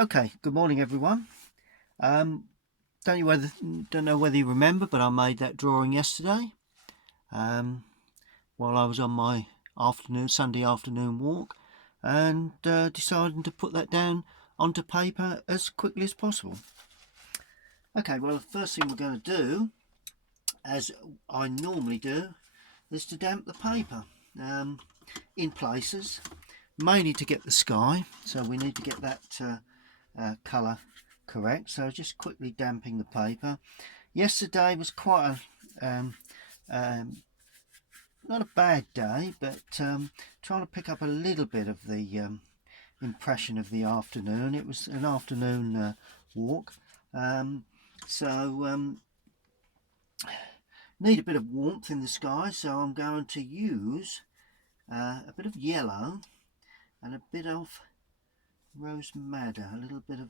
Okay, good morning everyone. Um, don't know whether you remember, but I made that drawing yesterday while I was on my Sunday afternoon walk, and decided to put that down onto paper as quickly as possible. Okay, well the first thing we're going to do, as I normally do, is to damp the paper in places, mainly to get the sky. So we need to get that colour correct. So just quickly damping the paper. Yesterday was quite a not a bad day, but trying to pick up a little bit of the impression of the afternoon. It was an afternoon walk, so need a bit of warmth in the sky. So I'm going to use a bit of yellow and a bit of rose madder, a little bit of,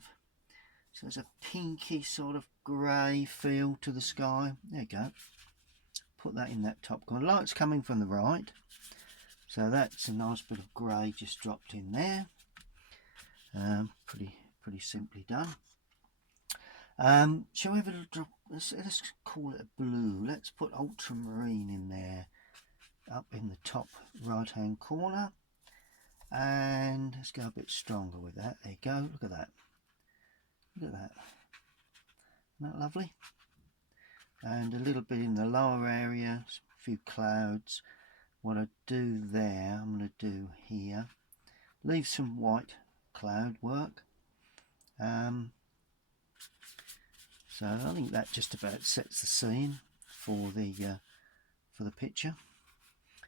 so there's a pinky sort of grey feel to the sky. There you go. Put that in that top corner. Light's coming from the right, so that's a nice bit of grey just dropped in there. Pretty simply done. Shall we have a little drop? Let's call it a blue. Let's put ultramarine in there, up in the top right hand corner, and let's go a bit stronger with that. There you go. Look at that. Look at that. Isn't that lovely? And a little bit in the lower area, a few clouds. What I do there, I'm going to do here, leave some white cloud work. So I think that just about sets the scene for the picture.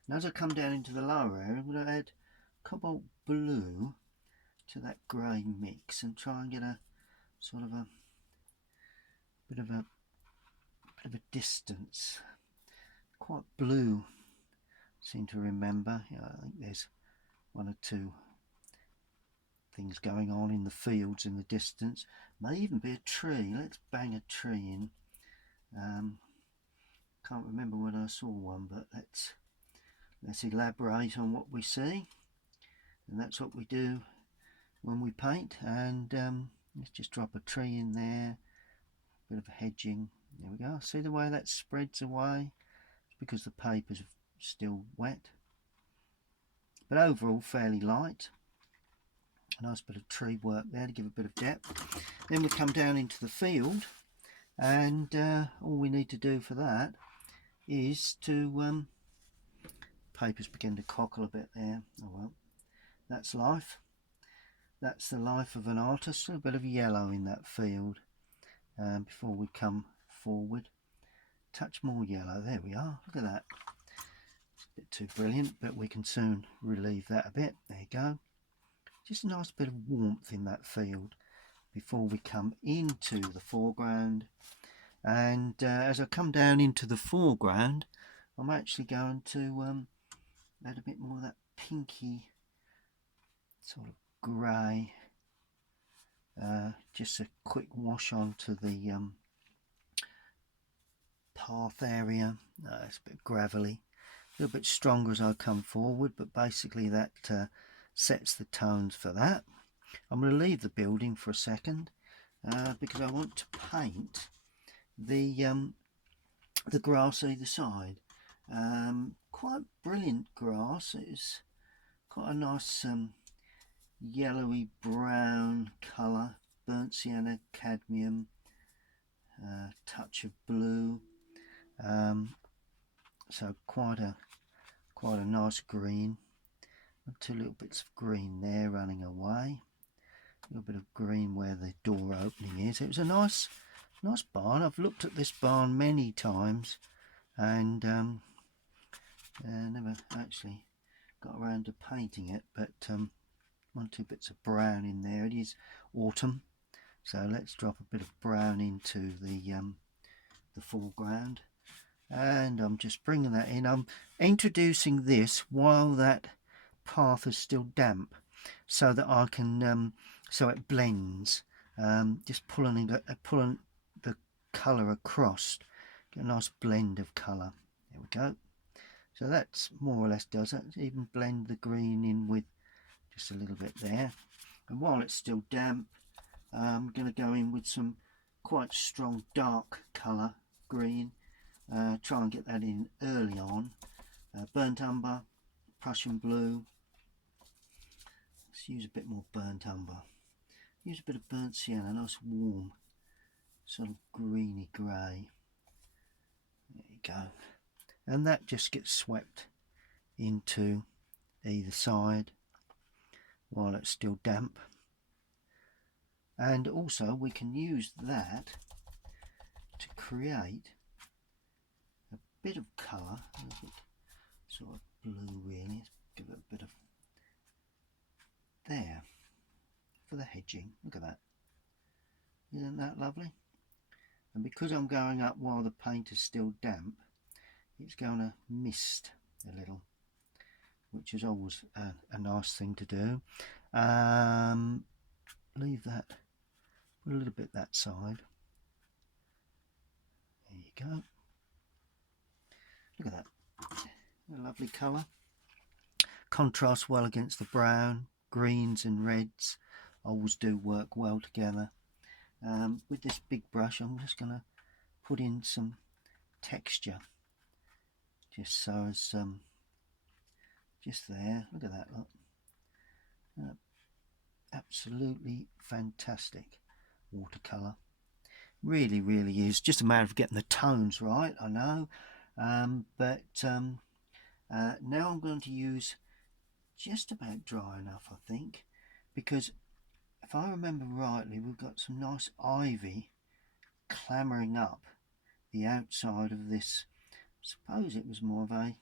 Now as I come down into the lower area, I'm going to add cobalt blue to that grey mix and try and get a sort of a bit of a distance. Quite blue, seem to remember. Yeah, I think there's one or two things going on in the fields in the distance. May even be a tree. Let's bang a tree in. Can't remember when I saw one, but let's elaborate on what we see, and that's what we do when we paint. And let's just drop a tree in there, bit of hedging. There we go. See the way that spreads away? It's because the paper's still wet, but overall fairly light. A nice bit of tree work there to give a bit of depth. Then we come down into the field, and all we need to do for that is to papers begin to cockle a bit there. Oh well, that's life. That's the life of an artist. A bit of yellow in that field before we come forward. Touch more yellow. There we are. Look at that. It's a bit too brilliant, but we can soon relieve that a bit. There you go. Just a nice bit of warmth in that field before we come into the foreground. And as I come down into the foreground, I'm actually going to add a bit more of that pinky sort of grey. Just a quick wash onto the path area. It's a bit gravelly, a little bit stronger as I come forward, but basically that sets the tones for that. I'm going to leave the building for a second because I want to paint the grass either side. Quite brilliant grass. It's quite a nice yellowy brown colour, burnt sienna, cadmium, touch of blue. So quite a nice green. Two little bits of green there running away. A little bit of green where the door opening is. It was a nice barn. I've looked at this barn many times and never actually got around to painting it, but one or two bits of brown in there. It is autumn, so let's drop a bit of brown into the foreground, and I'm just bringing that in. I'm introducing this while that path is still damp, so that I can so it blends. Just pulling the colour across, get a nice blend of colour. There we go. So that's more or less does it. Even blend the green in with just a little bit there. And while it's still damp, I'm going to go in with some quite strong dark colour green, try and get that in early on. Burnt umber, Prussian blue. Let's use a bit more burnt umber. Use a bit of burnt sienna, nice warm sort of greeny grey. There you go. And that just gets swept into either side while it's still damp. And also we can use that to create a bit of colour, a bit sort of blue really. Let's give it a bit of there for the hedging. Look at that. Isn't that lovely? And because I'm going up while the paint is still damp, it's going to mist a little, which is always a nice thing to do. Leave that, put a little bit that side. There you go. Look at that. A lovely colour. Contrasts well against the brown. Greens and reds always do work well together. With this big brush, I'm just going to put in some texture, just so as just there. Look at that. Look. Absolutely fantastic watercolour. Really, really is. Just a matter of getting the tones right, I know. But now I'm going to use just about dry enough, I think, because if I remember rightly, we've got some nice ivy clambering up the outside of this. I suppose it was more of a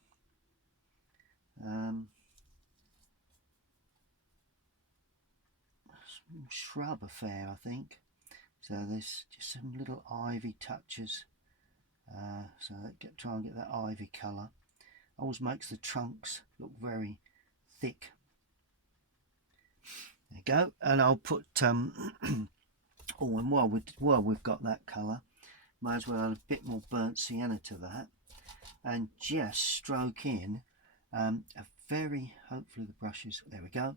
shrub affair, I think. So there's just some little ivy touches. So try and get that ivy colour. Always makes the trunks look very thick. There you go. And I'll put oh, and while we've got that colour, might as well add a bit more burnt sienna to that, and just stroke in a very, hopefully the brushes, there we go,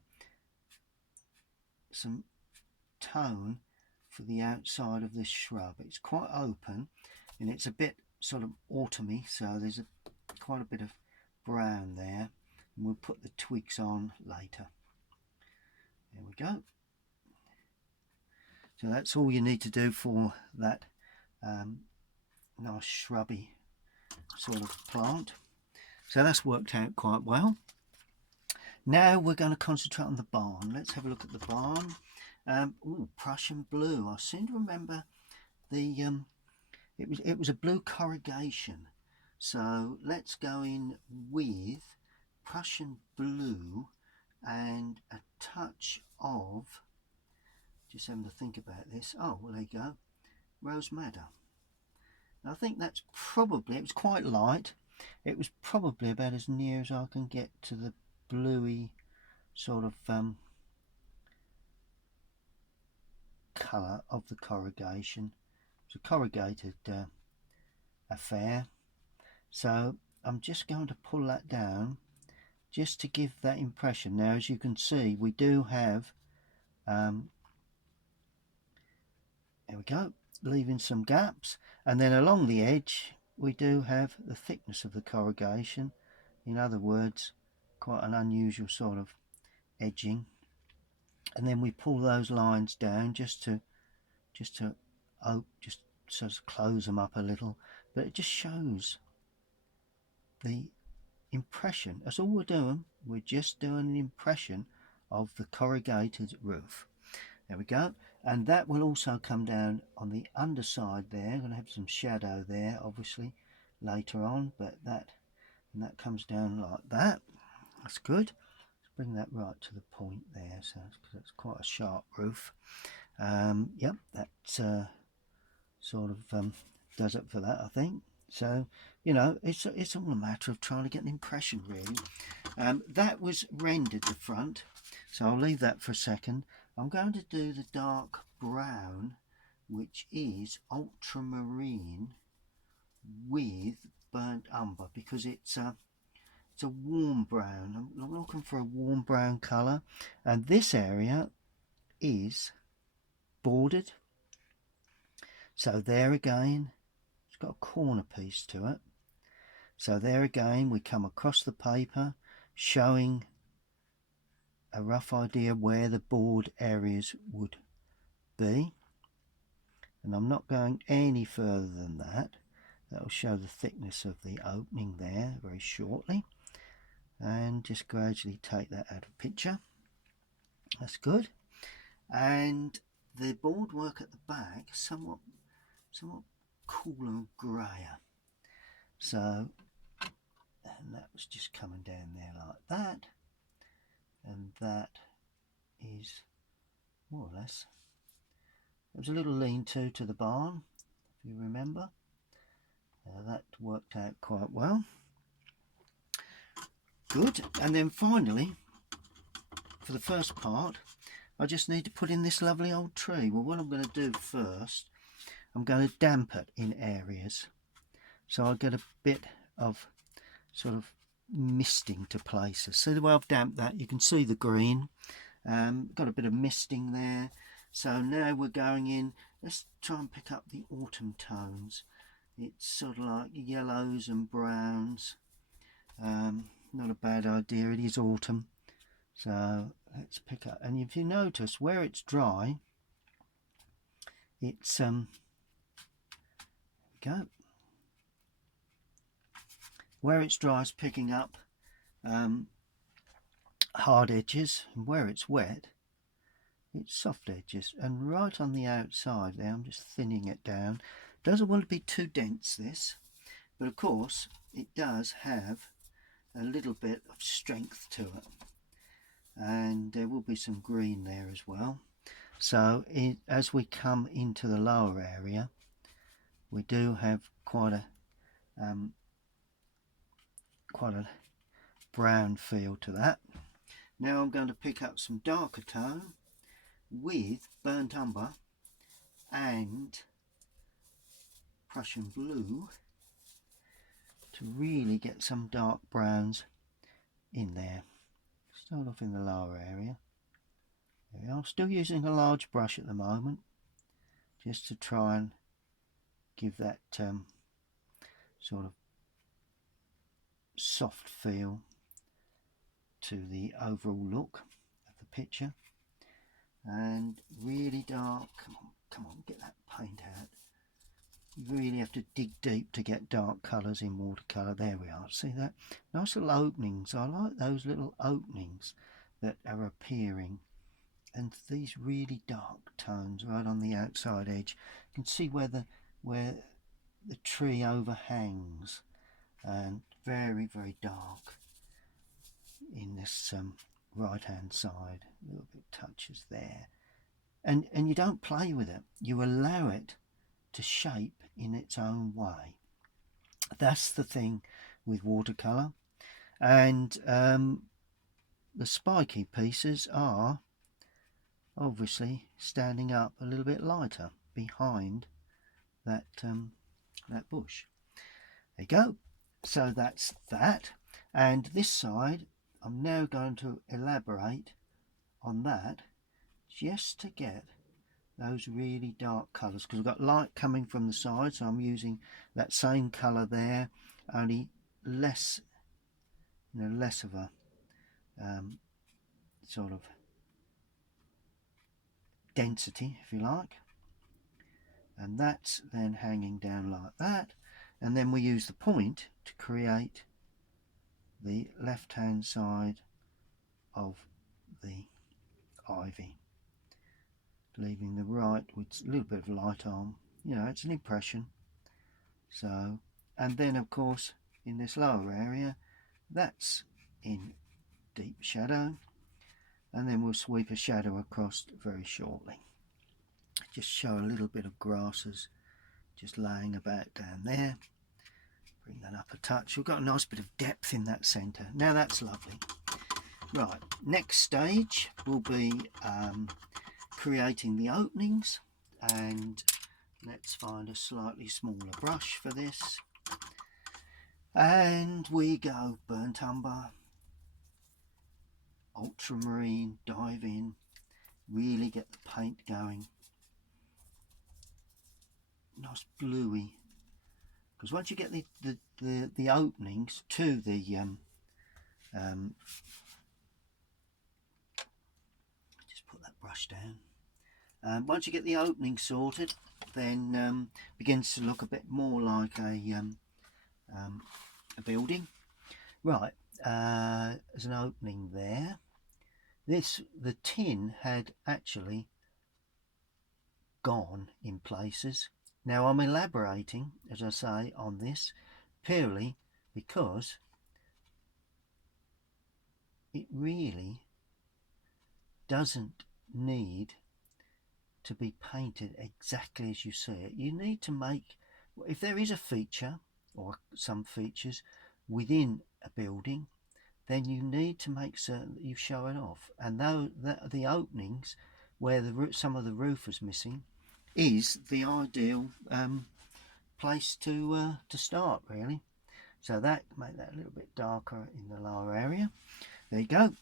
some tone for the outside of this shrub. It's quite open and it's a bit sort of autumny, so there's quite a bit of brown there, and we'll put the twigs on later. There we go. So that's all you need to do for that nice shrubby sort of plant. So that's worked out quite well. Now we're going to concentrate on the barn. Let's have a look at the barn. Ooh, Prussian blue. I seem to remember the it was a blue corrugation. So let's go in with Prussian blue and a touch of, just having to think about this, oh well, there you go, rose madder. I think that's probably, it was quite light, it was probably about as near as I can get to the bluey sort of colour of the corrugation. It's a corrugated affair, so I'm just going to pull that down just to give that impression. Now as you can see, we do have there we go, leaving some gaps, and then along the edge we do have the thickness of the corrugation. In other words, quite an unusual sort of edging, and then we pull those lines down just to sort of close them up a little, but it just shows the impression. That's all we're doing. We're just doing an impression of the corrugated roof. There we go. And that will also come down on the underside there. I'm going to have some shadow there obviously later on, but that comes down like that. That's good. Let's bring that right to the point there, so it's quite a sharp roof. Yep, that sort of does it for that, I think. So, you know, it's all a matter of trying to get an impression really. That was rendered the front, so I'll leave that for a second. I'm going to do the dark brown, which is ultramarine with burnt umber, because it's a warm brown. I'm looking for a warm brown colour, and this area is bordered. So there again, it's got a corner piece to it. So there again, we come across the paper, showing a rough idea where the board areas would be. And I'm not going any further than that. That'll show the thickness of the opening there very shortly. And just gradually take that out of picture. That's good. And the boardwork at the back somewhat cooler and grayer. So, and that was just coming down there like that. And that is more or less. There was a little lean-to to the barn, if you remember. That worked out quite well. Good. And then finally, for the first part, I just need to put in this lovely old tree. Well, what I'm going to do first, I'm going to damp it in areas. So I'll get a bit of sort of misting to places. See the way I've damped that? You can see the green. Got a bit of misting there. So now we're going in. Let's try and pick up the autumn tones. It's sort of like yellows and browns. Not a bad idea. It is autumn. So let's pick up. And if you notice where it's dry, it's go. Where it's dry is picking up hard edges, and where it's wet, it's soft edges. And right on the outside there, I'm just thinning it down. Doesn't want to be too dense, this, but of course it does have a little bit of strength to it, and there will be some green there as well. So as we come into the lower area, we do have quite a brown feel to that. Now I'm going to pick up some darker tone with burnt umber and Prussian blue to really get some dark browns in there. Start off in the lower area. There we are. Still using a large brush at the moment, just to try and give that sort of soft feel to the overall look of the picture. And really dark. Come on, get that paint out. You really have to dig deep to get dark colours in watercolour. There we are. See that? Nice little openings. I like those little openings that are appearing. And these really dark tones right on the outside edge. You can see where the tree overhangs, and very, very dark in this right hand side. A little bit touches there. And you don't play with it. You allow it to shape in its own way. That's the thing with watercolour. And the spiky pieces are obviously standing up a little bit lighter behind that that bush. There you go. So that's that. And this side, I'm now going to elaborate on that just to get those really dark colours, because I've got light coming from the side, so I'm using that same colour there, only less, less of a sort of density, if you like. And that's then hanging down like that, and then we use the point to create the left hand side of the ivy, leaving the right with a little bit of light on. It's an impression. So, and then of course in this lower area, that's in deep shadow, and then we'll sweep a shadow across very shortly. Just show a little bit of grasses just laying about down there. Bring that up a touch. We've got a nice bit of depth in that centre. Now that's lovely. Right, next stage will be creating the openings, and let's find a slightly smaller brush for this. And we go burnt umber, ultramarine, dive in, really get the paint going nice bluey, because once you get the openings to the just put that brush down. Once you get the opening sorted, then begins to look a bit more like a building. Right, there's an opening there. The tin had actually gone in places. Now I'm elaborating, as I say, on this purely because it really doesn't need to be painted exactly as you see it. You need to make, if there is a feature or some features within a building, then you need to make certain that you show it off. And though the openings where some of the roof is missing is the ideal place to start, really. So that, make that a little bit darker in the lower area. There you go.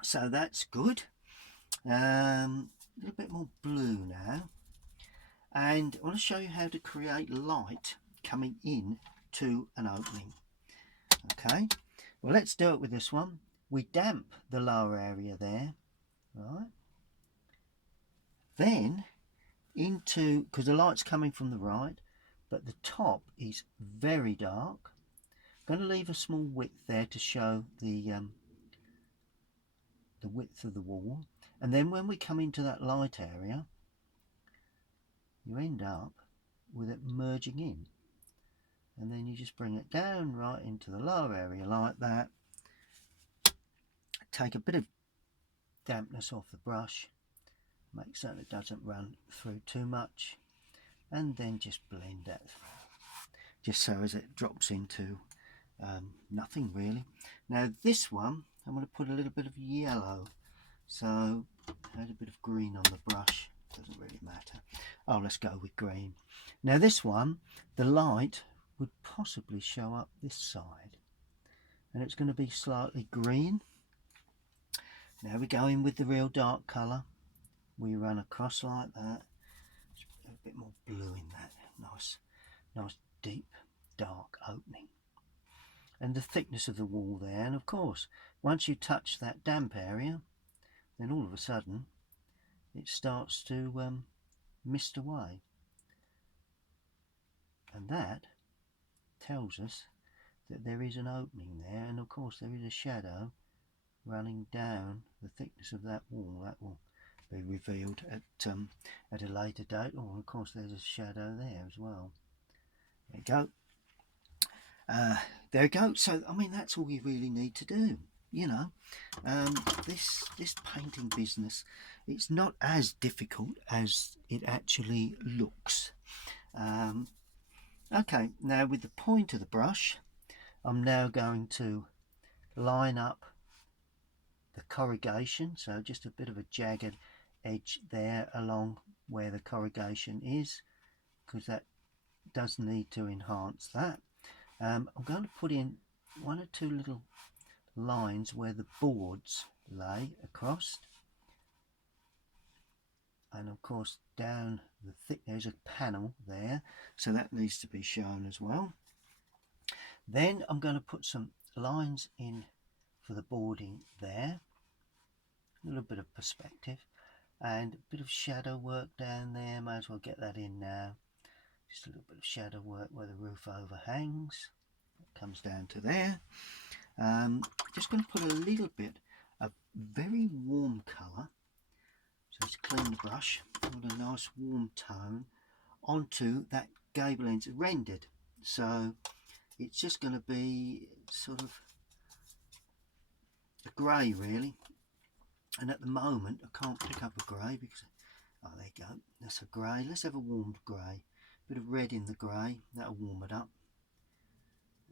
So that's good. A little bit more blue now, and I want to show you how to create light coming in to an opening. Okay, well, let's do it with this one. We damp the lower area there, right? Then into, because the light's coming from the right, but the top is very dark. I'm going to leave a small width there to show the width of the wall. And then when we come into that light area, you end up with it merging in. And then you just bring it down right into the lower area like that. Take a bit of dampness off the brush, make certain it doesn't run through too much, and then just blend that just so as it drops into nothing really. Now this one, I'm going to put a little bit of yellow, so I had a bit of green on the brush, doesn't really matter. Oh, let's go with green. Now this one, the light would possibly show up this side, and it's going to be slightly green. Now we go in with the real dark colour, we run across like that, a bit more blue in that, nice deep dark opening, and the thickness of the wall there. And of course, once you touch that damp area, then all of a sudden it starts to mist away, and that tells us that there is an opening there. And of course there is a shadow running down the thickness of that wall. That will be revealed at a later date. Oh, of course there's a shadow there as well. There you go. There you go. So I mean, that's all you really need to do, you know. This painting business, it's not as difficult as it actually looks. Okay, now with the point of the brush, I'm now going to line up the corrugation, so just a bit of a jagged edge there along where the corrugation is, because that does need to enhance that. I'm going to put in one or two little lines where the boards lay across, and of course down the thick, there's a panel there, so that needs to be shown as well. Then I'm going to put some lines in for the boarding there, a little bit of perspective and a bit of shadow work down there. Might as well get that in now. Just a little bit of shadow work where the roof overhangs. It comes down to there. Just going to put a little bit of very warm colour, so to clean the brush, put a nice warm tone onto that gable ends rendered. So it's just going to be sort of a grey really, and at the moment I can't pick up a grey because, oh, there you go, that's a grey. Let's have a warmed grey, bit of red in the grey, that'll warm it up.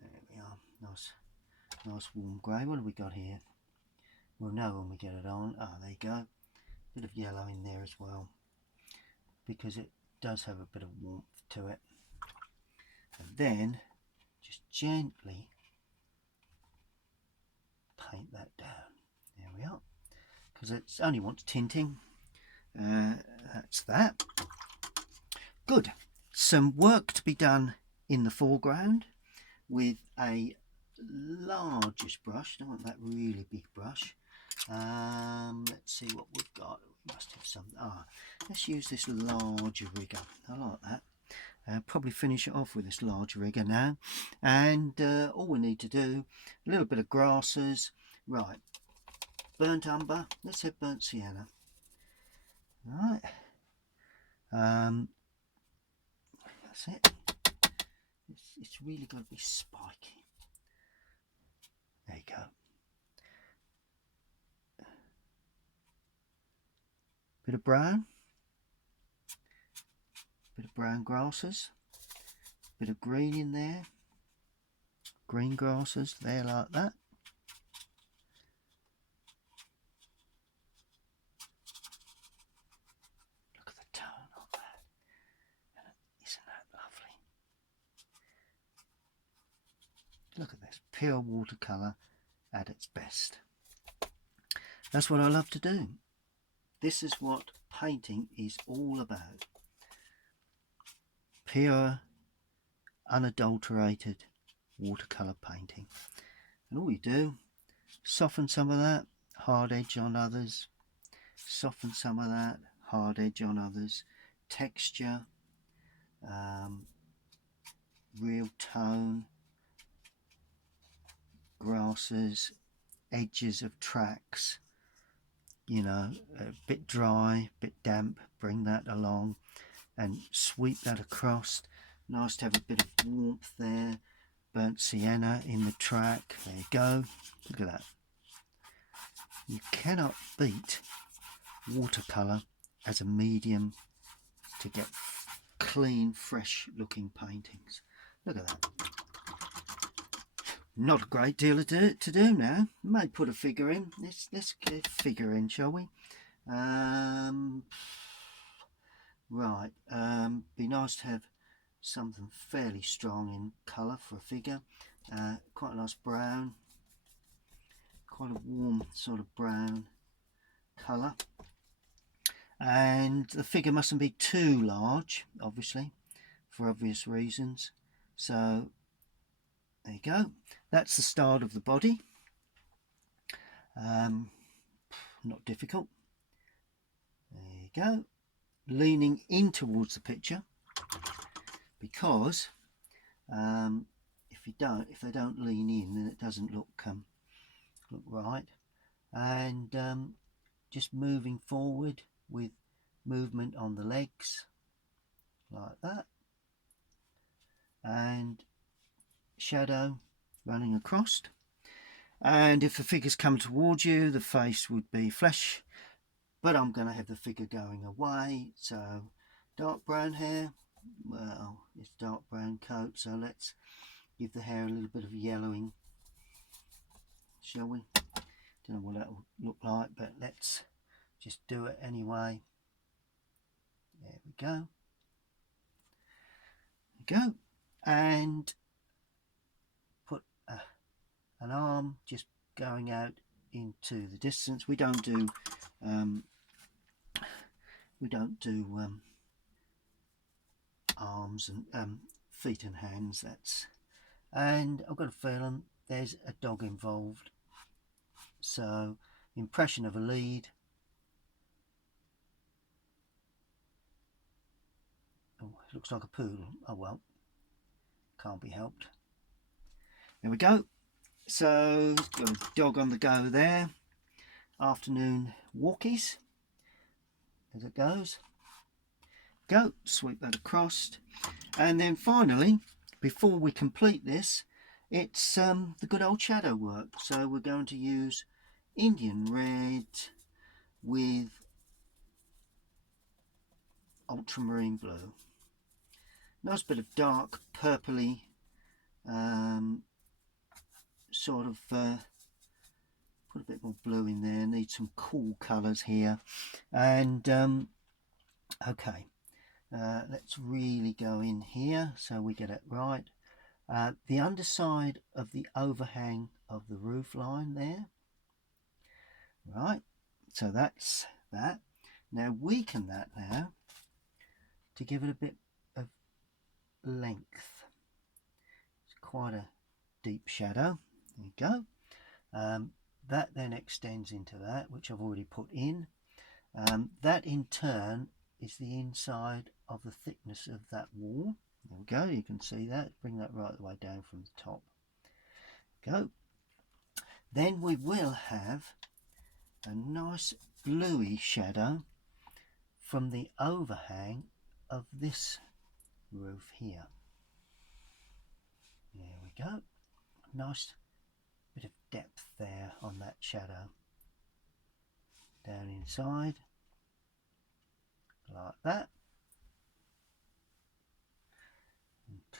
There we are, nice warm grey. What have we got here? We'll know when we get it on. Oh, there you go, bit of yellow in there as well, because it does have a bit of warmth to it. And then just gently paint that down. There we are, because it only wants tinting. That's that. Good. some work to be done in the foreground with a largest brush. I don't want that really big brush. Let's see what we've got. We must have some. Let's use this larger rigger. I like that. Probably finish it off with this large rigger now, and all we need to do, a little bit of grasses, right, burnt umber, let's have burnt sienna, right, that's it, it's really got to be spiky, there you go, bit of brown grasses, bit of green in there, green grasses there like that. Look at the tone of that. Isn't that lovely? Look at this, pure watercolour at its best. That's what I love to do. This is what painting is all about. Pure, unadulterated watercolour painting. And all you do, soften some of that, hard edge on others, soften some of that, hard edge on others, texture, real tone, grasses, edges of tracks, you know, a bit dry, bit damp, bring that along and sweep that across. Nice to have a bit of warmth there. Burnt sienna in the track. There you go. Look at that. You cannot beat watercolour as a medium to get clean, fresh looking paintings. Look at that. Not a great deal to do now. May put a figure in. Let's get a figure in, shall we? Right, be nice to have something fairly strong in colour for a figure. Quite a nice brown, quite a warm sort of brown colour. And the figure mustn't be too large, obviously, for obvious reasons. So there you go. That's the start of the body. Not difficult. There you go. Leaning in towards the picture, because if they don't lean in, then it doesn't look right. And just moving forward with movement on the legs like that, and shadow running across. And if the figures come towards you, the face would be flesh, but I'm going to have the figure going away. So dark brown hair, well, it's dark brown coat, so let's give the hair a little bit of yellowing, shall we? Don't know what that will look like, but let's just do it anyway. There we go. There we go. And put an arm just going out into the distance. We don't do arms and feet and hands. And I've got a feeling there's a dog involved. So impression of a lead. Oh, it looks like a poodle. Oh well, can't be helped. There we go. So got a dog on the go there. Afternoon walkies as it goes. Go, sweep that across, and then finally, before we complete this, it's the good old shadow work. So we're going to use Indian red with ultramarine blue. Nice bit of dark purpley sort of put a bit more blue in there. Need some cool colours here. And okay, let's really go in here so we get it right. The underside of the overhang of the roof line there. Right, so that's that. Now weaken that now to give it a bit of length. It's quite a deep shadow. There you go. That then extends into that, which I've already put in. That in turn is the inside of the thickness of that wall. There we go, you can see that. Bring that right the way down from the top. Go. Then we will have a nice bluey shadow from the overhang of this roof here. There we go. Nice bit of depth there on that shadow. Down inside, like that.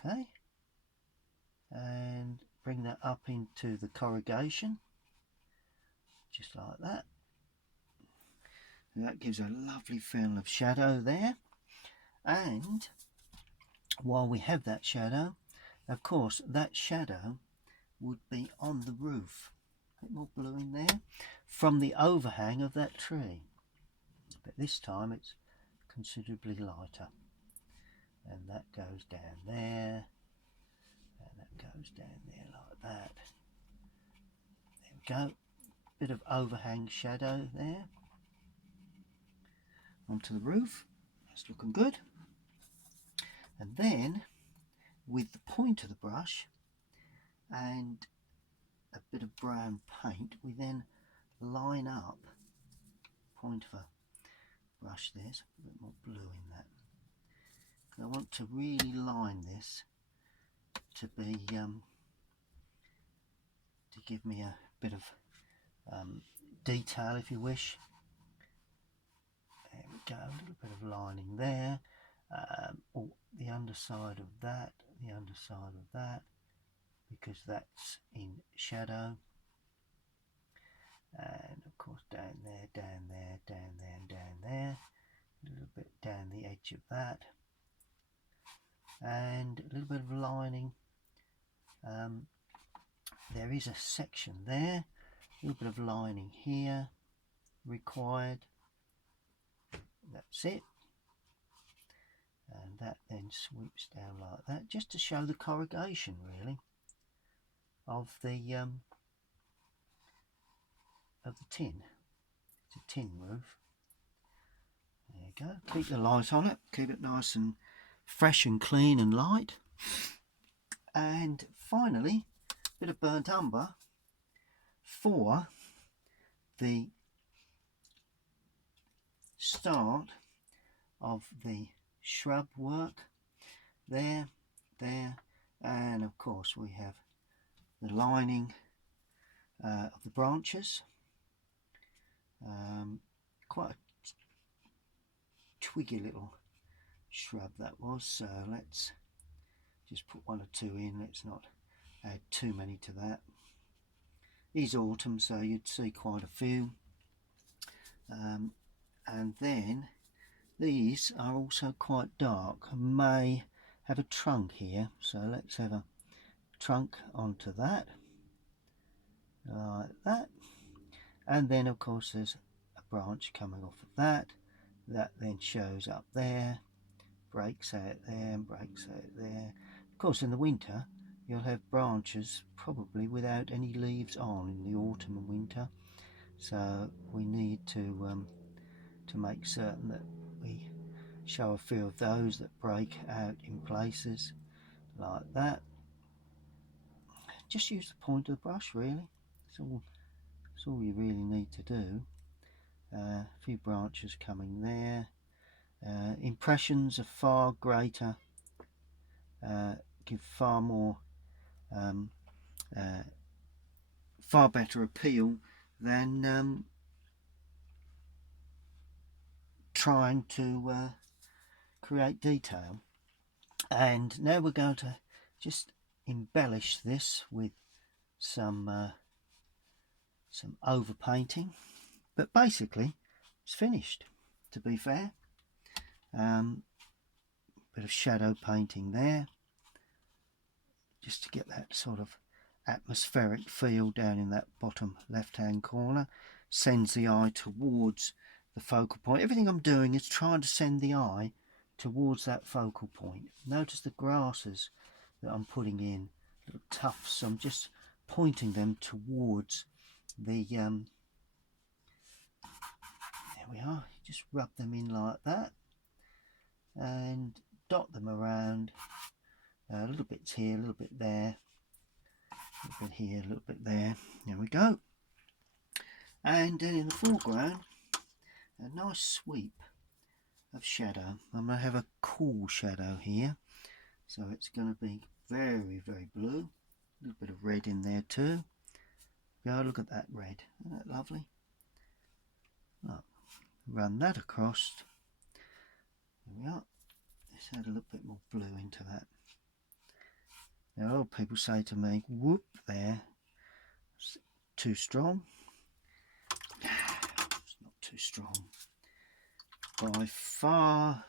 Okay. And bring that up into the corrugation, just like that. And that gives a lovely film of shadow there. And while we have that shadow, of course, that shadow would be on the roof. A bit more blue in there from the overhang of that tree. But this time it's considerably lighter. And that goes down there. And that goes down there like that. There we go. Bit of overhang shadow there. Onto the roof. That's looking good. And then with the point of the brush and a bit of brown paint, we then line up point of a brush. There's a bit more blue in that. I want to really line this to be to give me a bit of detail, if you wish. There we go, a little bit of lining there. Oh, the underside of that, the underside of that, because that's in shadow. And of course down there, down there, down there, and down there. A little bit down the edge of that. And a little bit of lining. There is a section there. A little bit of lining here required. That's it. And that then sweeps down like that, just to show the corrugation really of the tin. It's a tin roof. There you go. Keep the light on it. Keep it nice and fresh and clean and light. And finally, a bit of burnt umber for the start of the shrub work. There, and of course we have the lining of the branches. Quite a twiggy little shrub that was, so let's just put one or two in. Let's not add too many to that. It is autumn, so you'd see quite a few. And then these are also quite dark, may have a trunk here, so let's have a trunk onto that, like that. And then of course there's a branch coming off of that then shows up there, breaks out there and breaks out there. Of course in the winter you'll have branches probably without any leaves on in the autumn and winter, so we need to make certain that we show a few of those that break out in places like that. Just use the point of the brush really. That's all you really need to do. A few branches coming there. Impressions are far greater, give far more, far better appeal than trying to create detail. And now we're going to just embellish this with some overpainting, but basically it's finished, to be fair. Bit of shadow painting there, just to get that sort of atmospheric feel down in that bottom left hand corner. Sends the eye towards the focal point. Everything I'm doing is trying to send the eye towards that focal point. Notice the grasses that I'm putting in, little tufts. I'm just pointing them towards the there we are. Just rub them in like that and dot them around. A little bit here, a little bit there, a little bit here, a little bit there. There we go. And then in the foreground, a nice sweep of shadow. I'm going to have a cool shadow here, so it's going to be very, very blue. A little bit of red in there too. Go, look at that red. Isn't that lovely? Look, run that across. There we are. Let's add a little bit more blue into that. Now, a lot of people say to me, whoop, there, it's too strong. It's not too strong. By far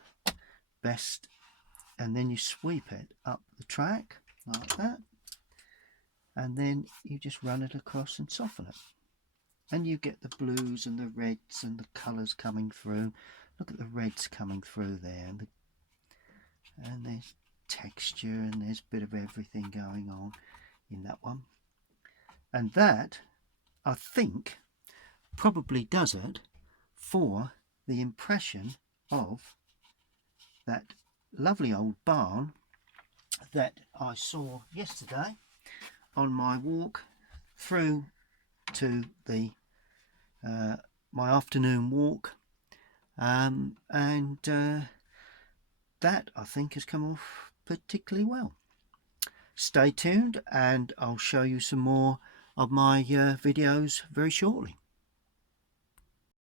best. And then you sweep it up the track like that, and then you just run it across and soften it, and you get the blues and the reds and the colours coming through. Look at the reds coming through there, and there's texture, and there's a bit of everything going on in that one. And that, I think, probably does it for the impression of that lovely old barn that I saw yesterday on my walk through to the my afternoon walk, and that I think has come off particularly well. Stay tuned and I'll show you some more of my videos very shortly.